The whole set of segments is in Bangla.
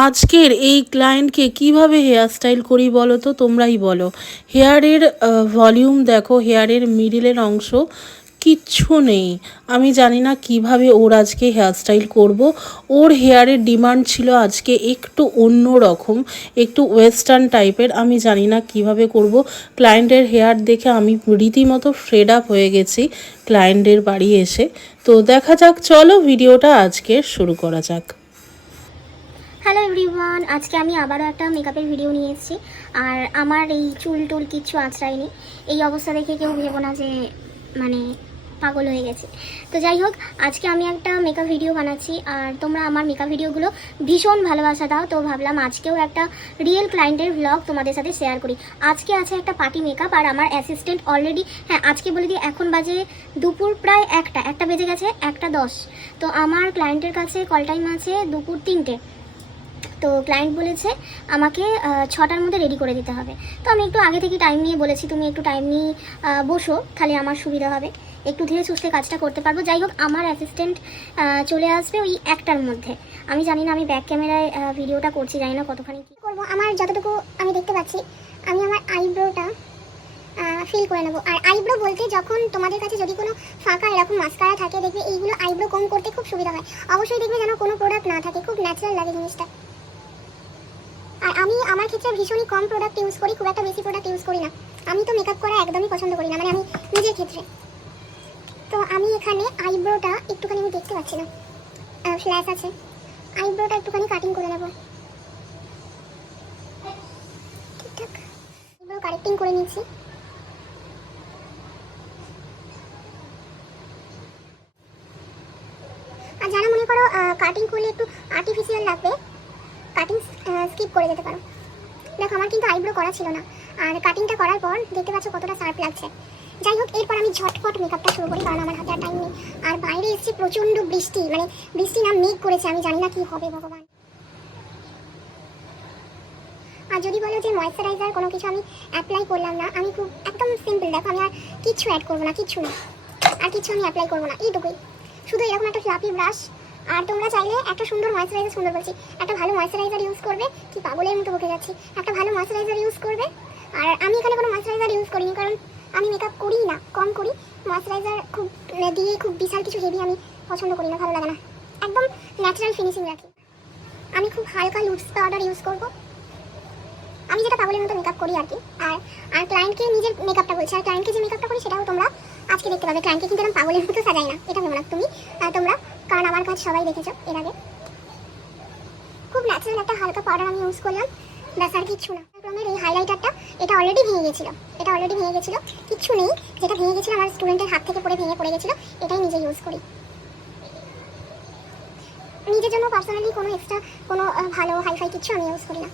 আজকের এই ক্লায়েন্টকে কিভাবে হেয়ার স্টাইল করি বলো তো, তোমরাই বলো। হেয়ারের ভলিউম দেখো, হেয়ারের মিডিলের অংশ কিচ্ছু নেই। আমি জানি না কিভাবে ওর আজকে হেয়ার স্টাইল করবো। ওর হেয়ারের ডিমান্ড ছিল আজকে একটু অন্য রকম, একটু ওয়েস্টার্ন টাইপের। আমি জানি না কিভাবে করব। ক্লায়েন্টের হেয়ার দেখে আমি রীতিমতো ফ্রেড আপ হয়ে গেছি ক্লায়েন্টের বাড়ি এসে। তো দেখা যাক, চলো ভিডিওটা আজকে শুরু করা যাক। হ্যালো এভরিওয়ান, আজকে আমি আবারও একটা মেকআপের ভিডিও নিয়ে এসেছি। আর আমার এই চুল টুল কিচ্ছু আঁচড়ায়নি। এই অবস্থা দেখে কেউ ভেবো না যে মানে পাগল হয়ে গেছে। তো যাই হোক, আজকে আমি একটা মেকআপ ভিডিও বানাচ্ছি আর তোমরা আমার মেকআপ ভিডিওগুলো ভীষণ ভালোবাসা দাও। তো ভাবলাম আজকেও একটা রিয়েল ক্লায়েন্টের ভ্লগ তোমাদের সাথে শেয়ার করি। আজকে আছে একটা পার্টি মেকআপ আর আমার অ্যাসিস্ট্যান্ট অলরেডি, হ্যাঁ আজকে বলে দিই, এখন বাজে দুপুর প্রায় একটা বেজে গেছে, 1:10। তো আমার ক্লায়েন্টের কাছে কল টাইম আছে দুপুর 3টে। তো ক্লায়েন্ট বলেছে আমাকে 6টার মধ্যে রেডি করে দিতে হবে। তো আমি একটু আগে থেকে টাইম নিয়ে বলেছি তুমি একটু টাইম নিয়ে বসো, তাহলে আমার সুবিধা হবে, একটু ধীরে সুস্থে কাজটা করতে পারবো। যাই হোক, আমার অ্যাসিস্ট্যান্ট চলে আসবে ওই 1টার মধ্যে। আমি জানি না, আমি ব্যাক ক্যামেরায় ভিডিওটা করছি, জানি না কতখানি কী করবো। আমার যতটুকু আমি দেখতে পাচ্ছি, আমি আমার আইব্রোটা ফিল করে নেবো। আর আইব্রো বলতে, যখন তোমাদের কাছে যদি কোনো ফাঁকা এরকম মাস্কারা থাকে, দেখবে এইগুলো আইব্রো কম করতে খুব সুবিধা হয়। অবশ্যই দেখবে যেন কোনো প্রোডাক্ট না থাকে, খুব ন্যাচারাল লাগে জিনিসটা। আর আমি আমার ক্ষেত্রে ভীষণই কম প্রোডাক্ট ইউজ করি, খুব একটা বেশি প্রোডাক্ট ইউজ করি না। আমি তো মেকআপ করা একদমই পছন্দ করি না, মানে আমি নিজের ক্ষেত্রে। তো আমি এখানে আইব্রোটা একটুখানি, আমি দেখতে পাচ্ছি না, ফ্ল্যাশ আছে, আইব্রোটা একটুখানি কাটিং করে নেব। ঠিকঠাক আইব্রো কারেক্টিং করে নিচ্ছি। আর যারা মনে করো কাটিং করলে একটু আর্টিফিশিয়াল লাগবে, কাটিং স্কিপ করে যেতে পারো। দেখো, আমার কিন্তু আইব্রো করা ছিল না, আর কাটিংটা করার পর দেখতে পাচ্ছ কতটা শার্প লাগছে। যাই হোক, এরপর আমি ঝটপট মেকআপটা শুরু করি, কারণ আমার হাতে আর টাইম নেই। আর বাইরে এসেছি প্রচণ্ড বৃষ্টি, মানে বৃষ্টি না মেঘ করেছে, আমি জানি না কি হবে ভগবান। আর যদি বলো যে ময়েশ্চারাইজার কোনো কিছু আমি অ্যাপ্লাই করলাম না, আমি খুব একদম সিম্পল, দেখো আমি আর কিচ্ছু অ্যাড করবো না, কিচ্ছু না, আর কিচ্ছু আমি অ্যাপ্লাই করবো না, এইটুকুই। শুধু এরকম একটা ফ্লাফি ব্রাশ। আর তোমরা চাইলে একটা সুন্দর ময়েশ্চারাইজার, সুন্দর বলছি, একটা ভালো ময়েশ্চারাইজার ইউজ করবে। কি পাগলের মতো বকে যাচ্ছি, একটা ভালো ময়েশ্চারাইজার ইউজ করবে। আর আমি এখানে কোনো ময়েশ্চারাইজার ইউজ করিনি, কারণ আমি মেকআপ করি না, কম করি। ময়েশ্চারাইজার খুব দিয়ে খুব বিশাল কিছু হেভি আমি পছন্দ করি না, ভালো লাগে না, একদম ন্যাচারাল ফিনিশিং রাখি। আমি খুব হালকা লুটস পাউডার ইউজ করবো, আমি যেটা পাগলের মতো মেকআপ করি আর কি। আর ক্লায়েন্টকে নিজের মেকআপটা বলছি, আর ক্লায়েন্টকে যে মেকআপটা করি সেটাও তোমরা আজকে দেখতে পাবে। ক্লায়েন্টকে কিন্তু এরকম পাগলের মতো সাজাই না, এটা ভেবো না তোমরা, কারণ আমার কাজ সবাই দেখেছো এর আগে। খুব ন্যাচারাল একটা হালকা পাউডার আমি ইউজ করলাম, ব্যাস, আর কিচ্ছু না। ক্রমের এই হাইলাইটারটা, এটা অলরেডি ভেঙে গেছিলো, কিচ্ছু নেই। যেটা ভেঙে গেছিলো আমার স্টুডেন্টের হাত থেকে পড়ে গেছিলো, এটাই নিজে ইউজ করি। নিজের জন্য পার্সোনালি কোনো এক্সট্রা কোনো ভালো হাইফাই কিচ্ছু আমি ইউজ করি না।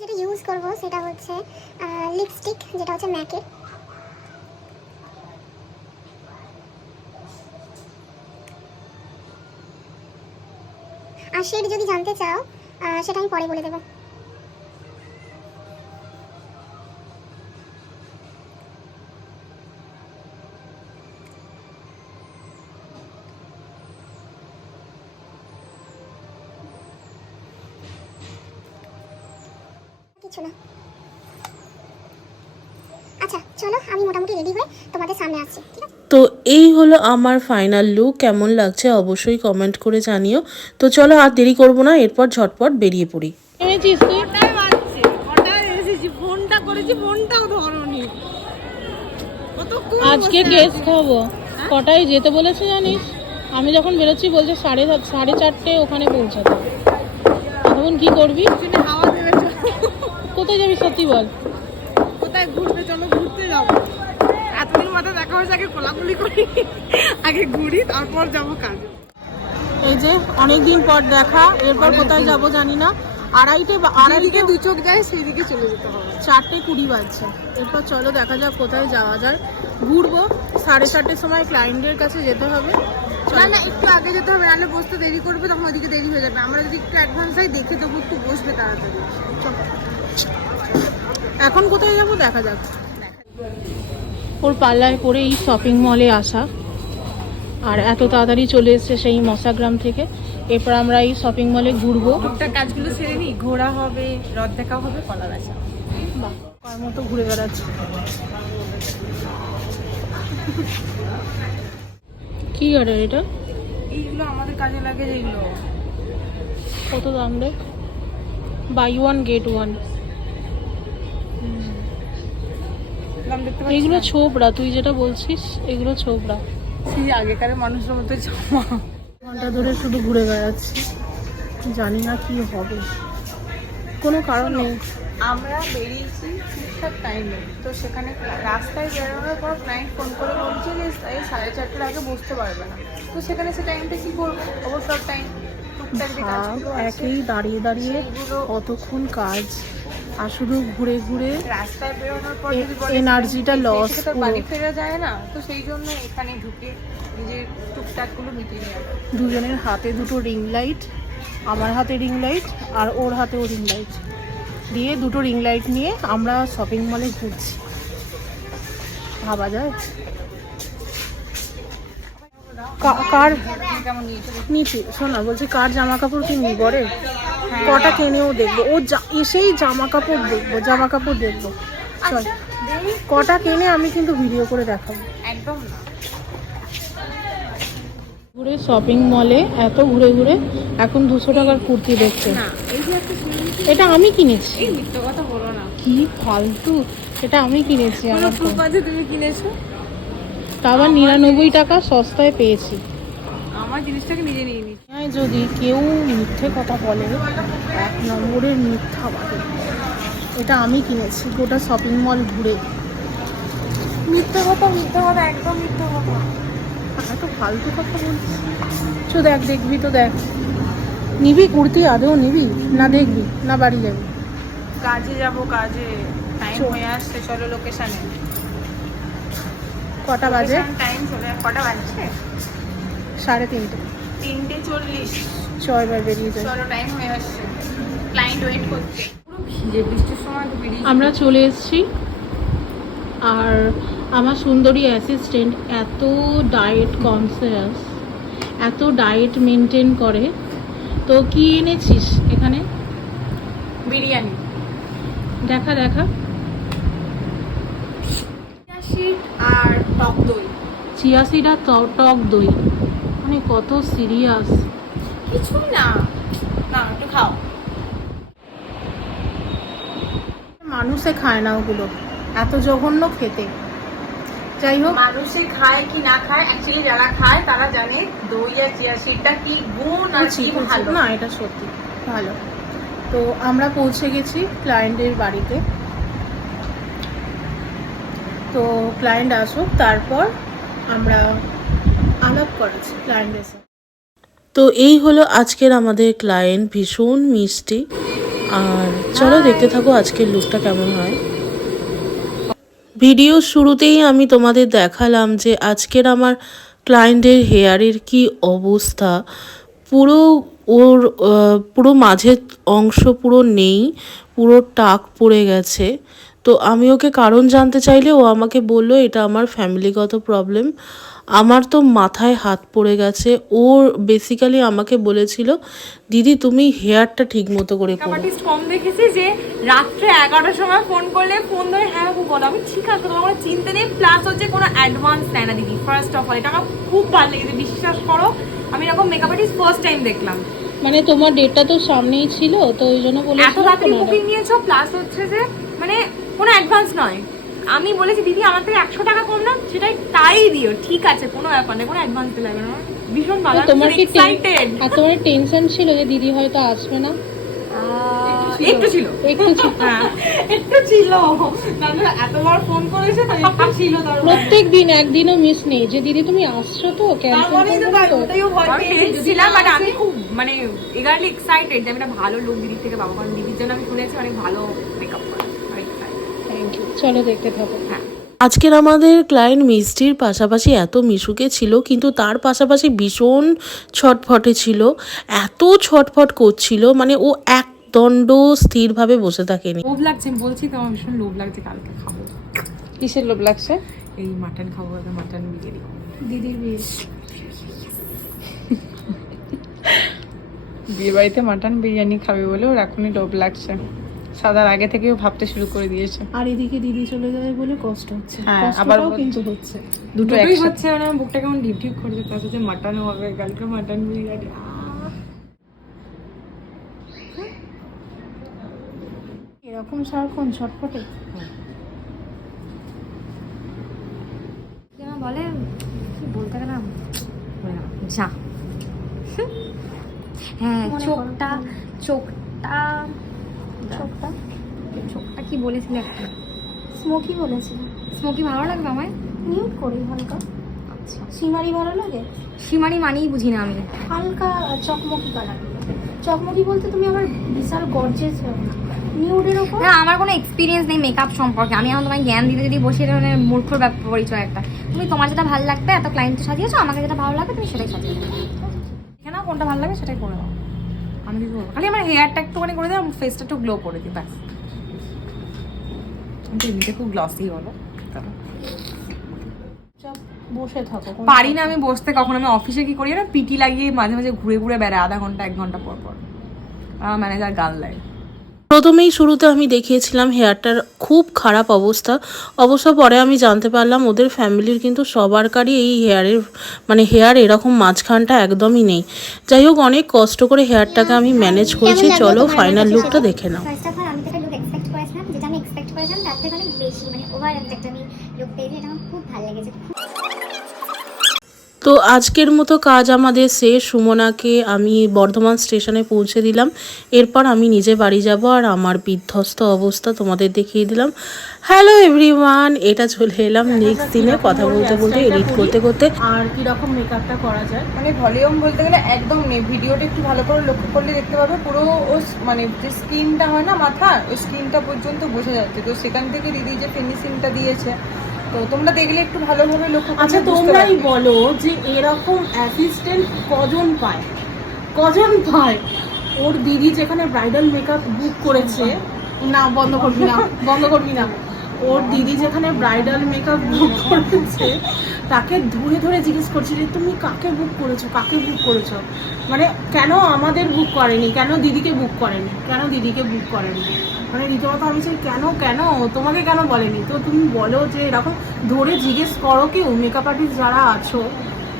যেটা ইউজ করবো সেটা হচ্ছে লিপস্টিক, যেটা হচ্ছে ম্যাকের। আর শেড যদি জানতে চাও সেটা আমি পরে বলে দেবো। কিছু না। আচ্ছা চলো, আমি মোটামুটি রেডি হয়ে তোমাদের সামনে আসছি, ঠিক আছে? তো এই হলো আমার ফাইনাল লুক। কেমন লাগছে অবশ্যই কমেন্ট করে জানিও। তো চলো আর দেরি করবো না, এরপর ঝটপট বেরিয়ে পড়ি। আজকে কেস খাবো, কটায় যেতে বলেছে জানিস? আমি যখন বেরোচ্ছি বলছে 4:30 ওখানে পৌঁছাতে। তখন কি করবি? কোথায় যাবি সত্যি বল? কোথায় ঘুরতে? চলো ঘুরতে যাবো। এতদিন মাথায় দেখা হয়েছে, আগে কোলাকুলি করি, আগে ঘুরি, তারপর যাবো কাজে। এই যে অনেকদিন পর দেখা, এরপর কোথায় যাব জানি না। আড়াইটে দু চোখ যায় সেই দিকে চলে যেতে হবে। 4:20 বাজছে। এরপর চলো দেখা যাক কোথায় যাওয়া যায়। ঘুরবো, 4:30 সময় ক্লায়েন্টের কাছে যেতে হবে। না একটু আগে যেতে হবে, নাহলে বসতে দেরি করবে, তখন ওইদিকে দেরি হয়ে যাবে। আমরা যদি একটু অ্যাডভান্স হয় দেখে তবু একটু বসবে তাড়াতাড়ি। এখন কোথায় যাব দেখা যাক। ওর পাল্লায় পরে এই শপিং মলে আসা, আর এত তাড়াতাড়ি চলে এসেছে সেই মশাগ্রাম থেকে। এরপর আমরা এই শপিং মলে ঘুরবো। টুকটাক কাজগুলো সেরে নিই, ঘোরা হবে, রথ দেখাও হবে, কলা বেচা। বাহ, কার মতো ঘুরে বেড়াচ্ছে। কি গাড়ি এটা? এইগুলো আমাদের কাজে লাগে যেগুলো। কত দাম রে? Buy one get one. দাম দেখতে পাচ্ছি এগুলো না? ছোবড়া, তুই যেটা বলছিস এগুলো ছোবড়া। সেই আগেকার মানুষের মতো জামা। ঘন্টা ধরে শুধু ঘুরে বেড়াচ্ছি, জানি না কি হবে, কোনো কারণ নেই। আমরা বেরিয়েছি ঠিকঠাক টাইমে, তো সেখানে রাস্তায় বেরোনোর পর ক্লায়েন্ট ফোন করে বলছে যে এই 4:30টার আগে বুঝতে পারবে না। তো সেখানে সে টাইমটা কি করবো? অবসর টাইম, টুকটাক যে কাজগুলো আছে, একেই দাঁড়িয়ে দাঁড়িয়ে সেগুলো- কতক্ষণ কাজ, আর শুধু ঘুরে ঘুরে রাস্তায় বেরোনোর পর যদি বলে এনার্জিটা লস। এসে তো বাড়ি ফেরা যায় না, তো সেই জন্য এখানে ঢুকে নিজের টুকটাকগুলো মিটিয়ে নেওয়া। দুজনের হাতে দুটো রিং লাইট, আমার হাতে রিং লাইট আর ওর হাতেও রিং লাইট দিয়ে, দুটো রিং লাইট নিয়ে আমরা শপিং মলে ঘুরছি। ভাবা যায়? কার কেমন নিয়েছে? নিচে শোনা বলছে কার জামা কাপড় কিনবি বরে, কটা কিনেও দেখবো। ও এসেই জামা কাপড় দেখবো, জামা কাপড় দেখবো। চল কটা কিনে আমি কিন্তু ভিডিও করে দেখাবো। একদম না। ঘুরে শপিং মলে এত ঘুরে ঘুরে এখন 200 টাকার কুর্তি দেখছে। না, এই যে একটা কিনেছি, এটা আমি কিনেছি। এই মিথ্যে কথা বলো না। কি ফালতু, এটা আমি কিনেছি। কোনো আমার প্রুফ আছে তুমি কিনেছো? তা আবার 99 টাকা সস্তায় পেয়েছি। আমার জিনিসটাকে নিজে নিয়ে নিচ্ছি। হ্যাঁ, যদি কেউ মিথ্যে কথা বলে, 1 নম্বরের মিথ্যাবাদী। এটা আমি কিনেছি গোটা শপিং মল ঘুরে। মিথ্যে কথা, মিথ্যে কথা, একদম মিথ্যে কথা। এত ফালতু কথা বলছিস। দেখ, দেখবি তো দেখ। নিবি কুর্তি? আদৌ নিবি না দেখবি না বাড়ি যাবি? কাজে যাব, কাজে টাইম চল। হয়ে আসছে, চলো লোকেশনে। কটা বাজে? টাইম চলে, কটা বাজছে? 3:30। 3:40। চল এবার বেরিয়ে যাই। চলো, টাইম হয়ে আসছে, ক্লায়েন্ট ওয়েট করছে। পুরো ভিজে, বৃষ্টির সময় তো বেরিয়ে আমরা চলে এসেছি। আর আমার সুন্দরী অ্যাসিস্ট্যান্ট এত ডায়েট কনসিয়াস, এত ডায়েট মেনটেন করে। তো কি এনেছিস এখানে? বিরিয়ানি, দেখা দেখা। শিট আর টক দই। চিয়া সিড আর টক দই, মানে কত সিরিয়াস। কিছুই না, না একটু খাও। মানুষে খায় না ওগুলো, এত জঘন্য খেতে। যাই হোক, মানুষে খায় কি না খায়, অ্যাকচুয়ালি যারা খায় তারা জানে দই আর চিয়া সিডটা কি গুণ আর কি ভালো। না এটা সত্যি ভালো। তো আমরা পৌঁছে গেছি ক্লায়েন্টের বাড়িতে। তো ক্লায়েন্ট আসুক, তারপর আমরা আলাপ করেছি ক্লায়েন্টের সাথে। তো এই হলো আজকের আমাদের ক্লায়েন্ট, ভীষণ মিষ্টি। আর চলো দেখতে থাকো আজকের লুকটা কেমন হয়। ভিডিও শুরুতেই আমি তোমাদের দেখালাম যে আজকের আমার ক্লায়েন্টের হেয়ারের কি অবস্থা। পুরো ওর পুরো মাঝের অংশ পুরো নেই, পুরো টাক পড়ে গেছে। তো আমি ওকে কারণ জানতে চাইলে ও আমাকে বললো এটা আমার ফ্যামিলিগত প্রবলেম। আমার তো মাথায় হাত পড়ে গেছে। ও বেসিক্যালি আমাকে বলেছিল দিদি তুমি হেয়ারটা ঠিক মতো করে করো। আর্টিস্ট কম দেখেছি যে রাত্রে 11টার সময় ফোন করলে ফোন ধরে হ্যাঁ বাবু বলো। আমি ঠিক আছে, তোমার কোনো চিন্তা নেই, প্লাস হচ্ছে কোনো অ্যাডভান্স নেয় না দিদি। ফার্স্ট অফ অল এটা আমার খুব ভালো লেগেছে, বিশ্বাস করো আমি এরকম মেকআপ আর্টিস্ট ফার্স্ট টাইম দেখলাম। মানে তোমার ডেটটা তো সামনেই ছিল, তো ওই জন্য বলে এত তাড়াতাড়ি বুকিং নিয়েছো, প্লাস হচ্ছে যে মানে কোনো অ্যাডভান্স নয়। আমি বলেছি দিদি আমার থেকে 100 টাকা কম না, সেটাই তাই দিও, ঠিক আছে কোনো ব্যাপার নেই, কোনো অ্যাডভান্স দিতে লাগবে না। ভীষণ ভালো, তোমার কি এক্সাইটেড। আর তোমার টেনশন ছিল যে দিদি হয়তো আসবে না? একটু ছিল, একটু ছিল। হ্যাঁ একটু ছিল, নাহলে এতবার ফোন করেছে তো একটু ছিল। তার প্রত্যেক দিন একদিনও মিস নেই যে দিদি তুমি আসছো তো ক্যান্সেল ছিলাম, বাট আমি খুব মানে এগারলি এক্সাইটেড যে আমি একটা ভালো লোক দিদির থেকে পাবো, কারণ দিদির জন্য আমি শুনেছি অনেক ভালো মেকআপ করে। Thank you. চলো দেখতে থাকো। হ্যাঁ, আজকের আমাদের ক্লায়েন্ট মিষ্টির পাশাপাশি এত মিশুকে ছিল, কিন্তু তার পাশাপাশি ভীষণ ছটফটে ছিল, এত ছটফট করছিল, মানে ও এক দণ্ড স্থিরভাবে বসে থাকেনি। লোভ লাগছে, আমি বলছি তো আমার ভীষণ লোভ লাগছে, কালকে খাবো। কিসের লোভ লাগছে? এই মাটন খাবো, মাটন বিরিয়ানি। দিদির বিয়ে। বিয়ে বাড়িতে মাটন বিরিয়ানি খাবে বলে ওর এখনই লোভ লাগছে। সাদার আগে থেকেও ভাবতে শুরু করে দিয়েছে। আর এদিকে দিদি চলে যাবে বলে কষ্ট হচ্ছে, হ্যাঁ, আবার কষ্টটাও কিন্তু হচ্ছে। দুটো দুটোই একসাথে। হচ্ছে, মানে আমার বুকটা কেমন ঢিপ ঢিপ করছে, তার সাথে মাটনও হবে, কালকে মাটন বিরিয়ানি। এরকম সারাক্ষণ ছটফটে। কেন বলে কি বলতে গেলাম, যা হ্যাঁ মনে করো। চোখটা চোখটা চোখটা চোখটা কি বলেছিলে একটা, স্মোকি বলেছিল। স্মোকি ভালো লাগবে আমায়? নিউড করি হালকা। আচ্ছা, সিমারি ভালো লাগে? সীমারি মানেই বুঝি না আমি। হালকা চকমকি কালার। চকমকি বলতে তুমি আমার বিশাল গর্জেস হবে না, নিউডের ওপর। না, আমার কোনো এক্সপিরিয়েন্স নেই মেকআপ সম্পর্কে, আমি এখন তোমায় জ্ঞান দিতে যদি বসে, এটা মানে মূর্খর পরিচয় একটা। তুমি তোমার যেটা ভালো লাগবে, এত ক্লায়েন্ট সাজিয়েছো, আমাকে যেটা ভালো লাগবে তুমি সেটাই সাজিয়ে দেবে। এখানে কোনটা ভালো লাগে সেটাই করে দাও, আমি কিছু বলবো। খালি আমার হেয়ারটা একটুখানি করে দিই, আমার ফেসটা একটু গ্লো করে দিই, ব্যাস। আমি তো এমনিতে খুব গ্লসি বলো, চুপচাপ বসে থাকো। পারি না আমি বসতে। কখন আমি অফিসে কি করি না, পিটি লাগিয়ে মাঝে মাঝে ঘুরে ঘুরে বেড়ায় আধা ঘন্টা 1 ঘন্টা পর পর। আমার ম্যানেজার গাল দেয়। প্রথমেই শুরুতে আমি দেখিয়েছিলাম হেয়ারটার খুব খারাপ অবস্থা। অবশ্য পরে আমি জানতে পারলাম ওদের ফ্যামিলির কিন্তু সবারকারই এই হেয়ার এরকম মাঝখানটা একদমই নেই। যাই হোক, অনেক কষ্ট করে হেয়ারটাকে আমি ম্যানেজ করেছি। চলো ফাইনাল লুকটা দেখে নাও। ফার্স্ট অফ অল আমি যেটা লুক এক্সপেক্ট করেছিলাম, যেটা আমি এক্সপেক্ট করেছিলাম তার থেকে অনেক বেশি, মানে ওভার একটা আমি লুক পেয়েছি। এটা আমার খুব ভালো লেগেছে। তো আজকের মতো কাজ আমাদের শেষ। সুমনাকে আমি বর্ধমান স্টেশনে পৌঁছে দিলাম। এরপর আমি নিজে বাড়ি যাব, আর আমার বিধ্বস্ত অবস্থা তোমাদের দেখিয়ে দিলাম। হ্যালো এভরিওয়ান, এটা চলে এলাম নেক্সট দিনে কথা বলতে বলতে, এডিট করতে করতে। আর কিরকম মেকআপটা করা যায়, মানে ভলিউম বলতে গেলে একদম নেই। ভিডিওটা একটু ভালো করে লক্ষ্য করলে দেখতে পাবে পুরো ও মানে যে স্কিনটা হয় না মাথা, ওই স্কিনটা পর্যন্ত বোঝা যাচ্ছে। তো সেখান থেকে দিদি যে ফিনিশিংটা দিয়েছে, তো তোমরা দেখলে একটু ভালোভাবে লক্ষ্য করলে আচ্ছা বুঝতে তোমরাই পারবে। বলো যে এরকম অ্যাসিস্ট্যান্ট কজন পায়? ওর দিদি যেখানে ব্রাইডাল মেকআপ বুক করেছে, না বন্ধ করবি না, ওর দিদি যেখানে ব্রাইডাল মেকআপ বুক করেছে তাকে ধরে ধরে জিজ্ঞেস করছে যে তুমি কাকে বুক করেছো, মানে কেন আমাদের বুক করেনি, কেন দিদিকে বুক করেনি, মানে রীতিমতো আমি চাই কেন তোমাকে কেন বলেনি। তো তুমি বলো যে এরকম ধরে জিজ্ঞেস করো, কেউ মেকআপ আর্টিস্ট যারা আছো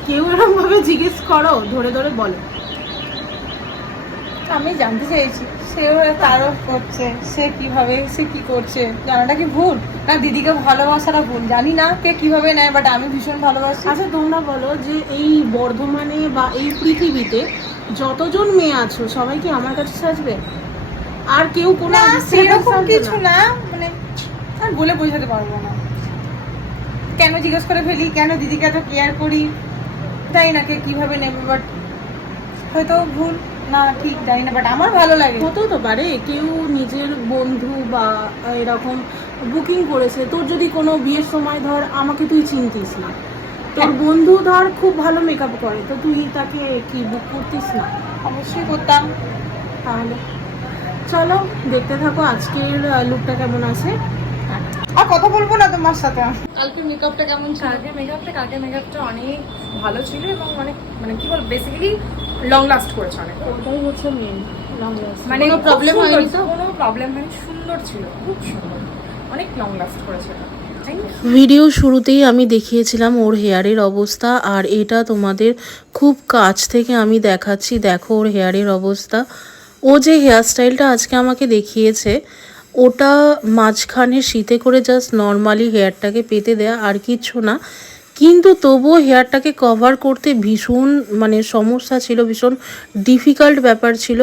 কেউ এরকম ভাবে জিজ্ঞেস করো, ধরে ধরে বলো। আমি জানতে চাইছি সেও তারও করছে, সে কিভাবে, সে কি করছে, জানাটা কি ভুল না দিদিকে ভালোবাসাটা ভুল, জানি না কে কিভাবে নেয়, বাট আমি ভীষণ ভালোবাসি। আচ্ছা তোমরা বলো যে এই বর্ধমানে বা এই পৃথিবীতে যতজন মেয়ে আছো সবাই কি আমার কাছে সাজবে? আর কেউ কোনো না সেরকম সাজবে কিছু না? না, মানে আর বলে বোঝাতে পারবো না। কেন জিজ্ঞেস করে ফেলি, কেন দিদিকে এত কেয়ার করি, জানি না কে কিভাবে নেবে, বাট হয়তো ভুল না ঠিক জানি না, বাট আমার ভালো লাগে। হতেও তো পারে কেউ নিজের বন্ধু বা এরকম বুকিং করেছে। তোর যদি কোনো বিয়ের সময় ধর আমাকে তুই চিনতিস না, তোর বন্ধু ধর খুব ভালো মেকআপ করে, তো তুই তাকে কি বুক করতিস না? অবশ্যই করতাম। তাহলে চলো দেখতে থাকো আজকের লুকটা কেমন আছে। আর কথা বলবো না তোমার সাথে। কালকে মেকআপটা কেমন ছিল? কালকে মেকআপটা অনেক ভালো ছিল, এবং অনেক মানে কি বল বেসিক্যালি লং লাস্ট করেছে অনেক। ওটাই হচ্ছে মেন, মানে কোনো প্রবলেম হয়নি তো? কোনো প্রবলেম হয়নি, সুন্দর ছিল, খুব সুন্দর, অনেক লং লাস্ট করেছে এটা। ভিডিও শুরুতেই আমি দেখিয়েছিলাম ওর হেয়ারের অবস্থা, আর এটা তোমাদের খুব কাছ থেকে আমি দেখাচ্ছি। দেখো ওর হেয়ারের অবস্থা। ও যে হেয়ার স্টাইলটা আজকে আমাকে দেখিয়েছে, ওটা মাঝখানে শীতে করে জাস্ট নর্মালি হেয়ারটাকে পেতে দেয়া, আর কিচ্ছু না। কিন্তু তবুও হেয়ারটাকে কভার করতে ভীষণ মানে সমস্যা ছিল, ভীষণ ডিফিকাল্ট ব্যাপার ছিল।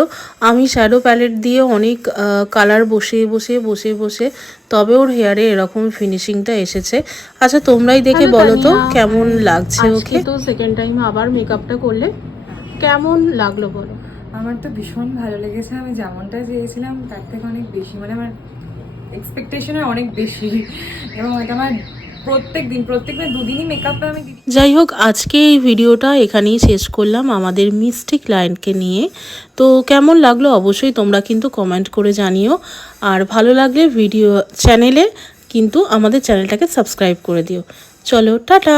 আমি শ্যাডো প্যালেট দিয়ে অনেক কালার বসিয়ে তবে ওর হেয়ারে এরকম ফিনিশিংটা এসেছে। আচ্ছা তোমরাই দেখে বলো তো কেমন লাগছে ওকে। তো সেকেন্ড টাইম আবার মেকআপটা করলে কেমন লাগলো বলো? আমার তো ভীষণ ভালো লেগেছে, আমি যেমনটা চেয়েছিলাম তার থেকে অনেক বেশি, মানে আমার এক্সপেকটেশনের অনেক বেশি, এবং এটা আমার প্রত্যেক দিন 2 দিনই মেকআপটা আমি দিই। যাই হোক, আজকে এই ভিডিওটা এখানেই শেষ করলাম আমাদের মিষ্টি ক্লায়েন্টকে নিয়ে। তো কেমন লাগলো অবশ্যই তোমরা কিন্তু কমেন্ট করে জানিও, আর ভালো লাগলে আমাদের চ্যানেলটাকে সাবস্ক্রাইব করে দিও। চলো টাটা।